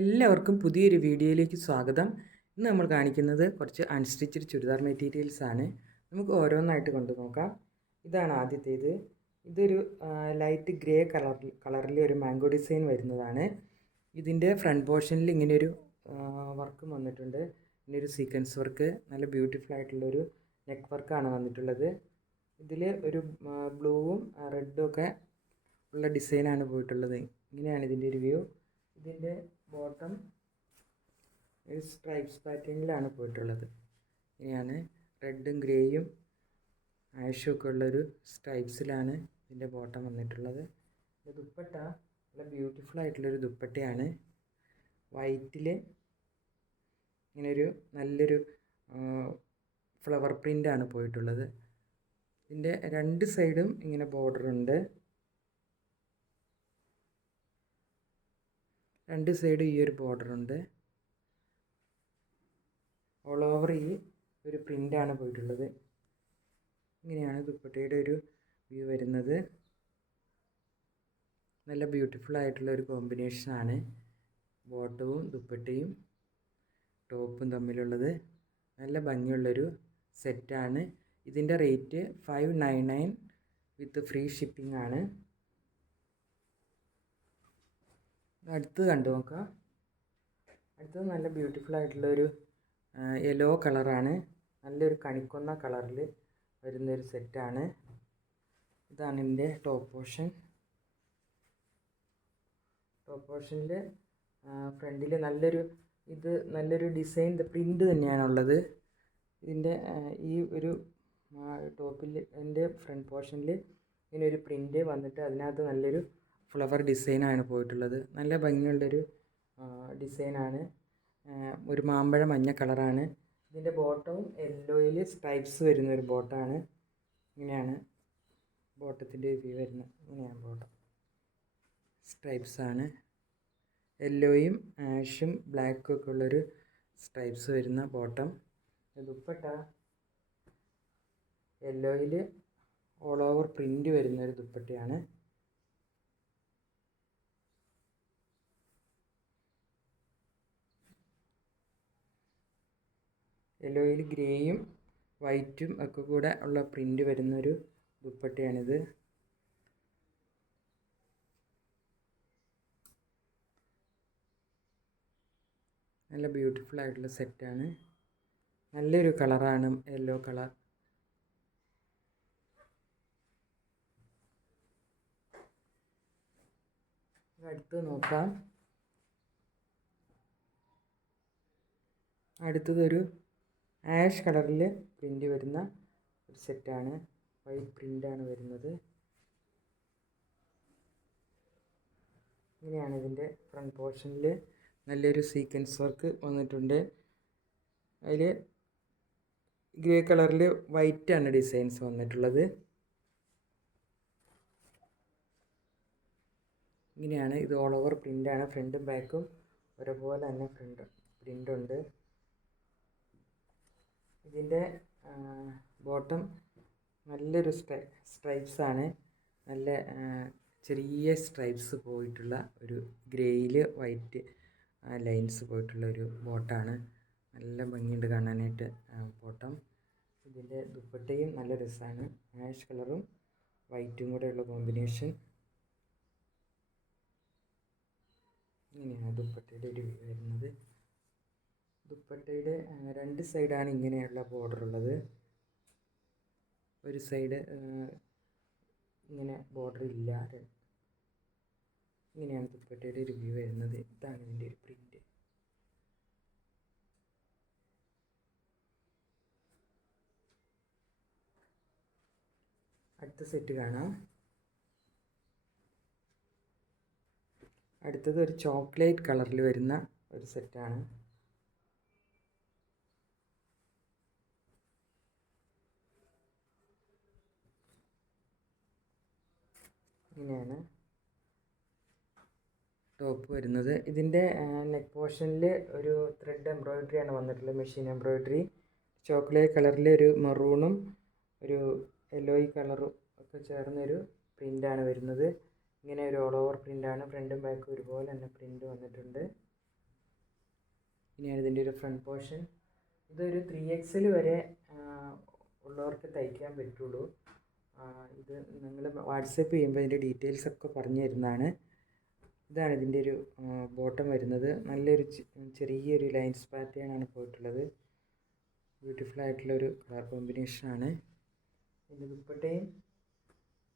എല്ലാവർക്കും പുതിയൊരു വീഡിയോയിലേക്ക് സ്വാഗതം. ഇന്ന് നമ്മൾ കാണിക്കുന്നത് കുറച്ച് അൺസ്റ്റിച്ചഡ് ചുരിദാർ മെറ്റീരിയൽസ് ആണ്. നമുക്ക് ഓരോന്നായിട്ട് കൊണ്ടു നോക്കാം. ഇതാണ് ആദ്യത്തേത്. ഇതൊരു ലൈറ്റ് ഗ്രേ കളറിൽ ഒരു മാംഗോ ഡിസൈൻ വരുന്നതാണ്. ഇതിൻ്റെ ഫ്രണ്ട് പോർഷനിൽ ഇങ്ങനെയൊരു വർക്കും വന്നിട്ടുണ്ട്. ഇങ്ങനൊരു സീക്വൻസ് വർക്ക്, നല്ല ബ്യൂട്ടിഫുൾ ആയിട്ടുള്ളൊരു നെക്ക് വർക്കാണ് വന്നിട്ടുള്ളത്. ഇതിൽ ഒരു ബ്ലൂവും റെഡും ഒക്കെ ഉള്ള ഡിസൈനാണ് പോയിട്ടുള്ളത്. ഇങ്ങനെയാണ് ഇതിൻ്റെ ഒരു വ്യൂ. ഇതിൻ്റെ ബോട്ടം ഒരു സ്ട്രൈപ്സ് പാറ്റേണിലാണ് പോയിട്ടുള്ളത്. ഇങ്ങനെയാണ് റെഡും ഗ്രേയും ആഷും ഒക്കെ ഉള്ളൊരു സ്ട്രൈപ്സിലാണ് ഇതിൻ്റെ ബോട്ടം വന്നിട്ടുള്ളത്. ദുപ്പട്ട നല്ല ബ്യൂട്ടിഫുൾ ആയിട്ടുള്ളൊരു ദുപ്പട്ടയാണ്. വൈറ്റിൽ ഇങ്ങനൊരു നല്ലൊരു ഫ്ലവർ പ്രിൻ്റാണ് പോയിട്ടുള്ളത്. ഇതിൻ്റെ രണ്ട് സൈഡും ഇങ്ങനെ ബോർഡറുണ്ട്. രണ്ട് സൈഡും ഈ ഒരു ബോർഡറുണ്ട്. ഓൾ ഓവർ ഈ ഒരു പ്രിൻ്റാണ് പോയിട്ടുള്ളത്. ഇങ്ങനെയാണ് ദുപ്പട്ടയുടെ ഒരു വ്യൂ വരുന്നത്. നല്ല ബ്യൂട്ടിഫുൾ ആയിട്ടുള്ള ഒരു കോമ്പിനേഷനാണ് ബോട്ടവും ദുപ്പട്ടയും ടോപ്പും തമ്മിലുള്ളത്. നല്ല ഭംഗിയുള്ളൊരു സെറ്റാണ്. ഇതിൻ്റെ റേറ്റ് 599 വിത്ത് ഫ്രീ ഷിപ്പിംഗ് ആണ്. അടുത്തത് കണ്ടു നോക്കാം. അടുത്തത് നല്ല ബ്യൂട്ടിഫുൾ ആയിട്ടുള്ളൊരു യെല്ലോ കളറാണ്. നല്ലൊരു കണിക്കൊന്ന കളറിൽ വരുന്നൊരു സെറ്റാണ്. ഇതാണ് ഇതിൻ്റെ ടോപ്പ് പോർഷൻ. ടോപ്പ് പോർഷനിൽ ഫ്രണ്ടിൽ നല്ലൊരു ഡിസൈൻ പ്രിൻ്റ് തന്നെയാണുള്ളത്. ഇതിൻ്റെ ഈ ഒരു ടോപ്പിൽ എൻ്റെ ഫ്രണ്ട് പോർഷനിൽ ഇങ്ങനെ ഒരു പ്രിൻ്റ് വന്നിട്ട് അതിനകത്ത് നല്ലൊരു ഫ്ലവർ ഡിസൈനാണ് പോയിട്ടുള്ളത്. നല്ല ഭംഗിയുള്ളൊരു ഡിസൈനാണ്. ഒരു മാമ്പഴ മഞ്ഞ കളറാണ്. ഇതിൻ്റെ ബോട്ടവും യെല്ലോയിൽ സ്ട്രൈപ്സ് വരുന്നൊരു ബോട്ടാണ്. ഇങ്ങനെയാണ് ബോട്ടത്തിൻ്റെ വ്യൂ വരുന്നത്. ഇങ്ങനെയാണ് ബോട്ടം, സ്ട്രൈപ്സാണ്. യെല്ലോയും ആഷും ബ്ലാക്കും ഒക്കെ ഉള്ളൊരു സ്ട്രൈപ്സ് വരുന്ന ബോട്ടം. ദുപ്പട്ട യെല്ലോയിൽ ഓൾ ഓവർ പ്രിൻ്റ് വരുന്നൊരു ദുപ്പട്ടയാണ്. യെല്ലോയിൽ ഗ്രേയും വൈറ്റും ഒക്കെ കൂടെ ഉള്ള പ്രിൻ്റ് വരുന്നൊരു ദുപ്പട്ടയാണിത്. നല്ല ബ്യൂട്ടിഫുൾ ആയിട്ടുള്ള സെറ്റാണ്. നല്ലൊരു കളറാണ് യെല്ലോ കളർ. അടുത്ത് നോക്കാം. അടുത്തതൊരു ആഷ് കളറിൽ പ്രിൻ്റ് വരുന്ന ഒരു സെറ്റാണ്. വൈറ്റ് പ്രിൻ്റാണ് വരുന്നത്. ഇങ്ങനെയാണ് ഇതിൻ്റെ ഫ്രണ്ട് പോർഷനിൽ നല്ലൊരു സീക്വൻസ് വർക്ക് വന്നിട്ടുണ്ട്. അതിൽ ഗ്രേ കളറിൽ വൈറ്റാണ് ഡിസൈൻസ് വന്നിട്ടുള്ളത്. ഇങ്ങനെയാണ് ഇത്. ഓൾ ഓവർ പ്രിൻ്റാണ്. ഫ്രണ്ടും ബാക്കും ഒരുപോലെ തന്നെ പ്രിൻ്റുണ്ട്. ഇതിൻ്റെ ബോട്ടം നല്ലൊരു സ്ട്രൈപ്സാണ്. നല്ല ചെറിയ സ്ട്രൈപ്സ് പോയിട്ടുള്ള ഒരു ഗ്രേയിൽ വൈറ്റ് ലൈൻസ് പോയിട്ടുള്ള ഒരു ബോട്ടാണ്. നല്ല ഭംഗിയുണ്ട് കാണാനായിട്ട് ബോട്ടം. ഇതിൻ്റെ ദുപ്പട്ടയും നല്ല രസമാണ്. ആഷ് കളറും വൈറ്റും കൂടെ ഉള്ള കോമ്പിനേഷൻ. ഇങ്ങനെയാണ് ദുപ്പട്ടയുടെ ഒരു വ്യൂ വരുന്നത്. ദുപ്പട്ടയുടെ രണ്ട് സൈഡാണ് ഇങ്ങനെയുള്ള ബോർഡർ ഉള്ളത്. ഒരു സൈഡ് ഇങ്ങനെ ബോർഡർ ഇല്ല. ഇങ്ങനെയാണ് ദുപ്പട്ടയുടെ ഒരു വ്യൂ വരുന്നത്. ഇതാണ് ഇതിൻ്റെ ഒരു പ്രിൻ്റ്. അടുത്ത സെറ്റ് കാണാം. അടുത്തത് ഒരു ചോക്ലേറ്റ് കളറിൽ വരുന്ന ഒരു സെറ്റാണ്. ഇങ്ങനെയാണ് ടോപ്പ് വരുന്നത്. ഇതിൻ്റെ നെക്ക് പോർഷനിൽ ഒരു ത്രെഡ് എംബ്രോയിഡറി ആണ് വന്നിട്ടുള്ളത്. Machine embroidery. ചോക്ലേറ്റ് കളറിൽ ഒരു മെറൂണും ഒരു യെല്ലോയി കളറും ഒക്കെ ചേർന്നൊരു പ്രിൻ്റാണ് വരുന്നത്. ഇങ്ങനെ ഒരു ഓൾ ഓവർ പ്രിൻ്റാണ്. ഫ്രണ്ടും ബാക്കും ഒരുപോലെ തന്നെ പ്രിൻ്റ് വന്നിട്ടുണ്ട്. ഇനിയാണ് ഇതിൻ്റെ ഒരു ഫ്രണ്ട് പോർഷൻ. ഇതൊരു 3XL വരെ ഉള്ളവർക്ക് തയ്ക്കാൻ പറ്റുള്ളൂ. ഇത് നിങ്ങൾ വാട്സപ്പ് ചെയ്യുമ്പോൾ ഇതിൻ്റെ ഡീറ്റെയിൽസൊക്കെ പറഞ്ഞു തരുന്നതാണ്. ഇതാണ് ഇതിൻ്റെ ഒരു ബോട്ടം വരുന്നത്. നല്ലൊരു ചെറിയൊരു ലൈൻസ് പാറ്റേൺ ആണ് പോയിട്ടുള്ളത്. ബ്യൂട്ടിഫുൾ ആയിട്ടുള്ളൊരു കളർ കോമ്പിനേഷനാണ്. ഇതിൻ്റെ ദുപ്പട്ടയും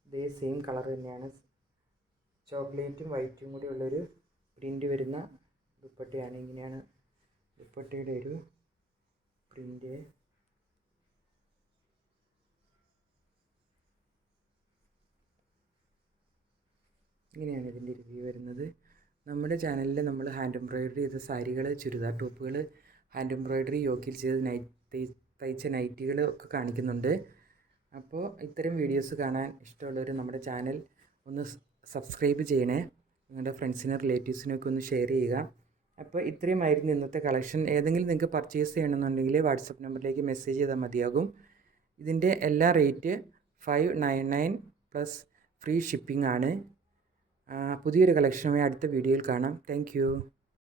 ഇതേ സെയിം കളർ തന്നെയാണ്. ചോക്ലേറ്റും വൈറ്റും കൂടി ഉള്ളൊരു പ്രിൻ്റ് വരുന്ന ദുപ്പട്ടയാണ്. ഇങ്ങനെയാണ് ദുപ്പട്ടയുടെ ഒരു പ്രിൻ്റ്. ഇങ്ങനെയാണ് ഇതിൻ്റെ റിവ്യൂ വരുന്നത്. നമ്മുടെ ചാനലിൽ നമ്മൾ ഹാൻഡ് എംബ്രോയിഡറി ചെയ്ത സാരികൾ, ചുരിദാർ ടോപ്പുകൾ, ഹാൻഡ് എംബ്രോയിഡറി യോക്കിൽ ചെയ്ത് തയ്ച്ച നൈറ്റികൾ ഒക്കെ കാണിക്കുന്നുണ്ട്. അപ്പോൾ ഇത്തരം വീഡിയോസ് കാണാൻ ഇഷ്ടമുള്ളവർ നമ്മുടെ ചാനൽ ഒന്ന് സബ്സ്ക്രൈബ് ചെയ്യണേ. നിങ്ങളുടെ ഫ്രണ്ട്സിനും റിലേറ്റീവ്സിനൊക്കെ ഒന്ന് ഷെയർ ചെയ്യുക. അപ്പോൾ ഇത്രയുമായിരുന്നു ഇന്നത്തെ കളക്ഷൻ. ഏതെങ്കിലും നിങ്ങൾക്ക് പർച്ചേസ് ചെയ്യണമെന്നുണ്ടെങ്കിൽ വാട്സപ്പ് നമ്പറിലേക്ക് മെസ്സേജ് ചെയ്താൽ മതിയാകും. ഇതിൻ്റെ എല്ലാ റേറ്റ് 599 പ്ലസ് ഫ്രീ ഷിപ്പിംഗ് ആണ്. പുതിയൊരു കളക്ഷനുമായി അടുത്ത വീഡിയോയിൽ കാണാം. താങ്ക്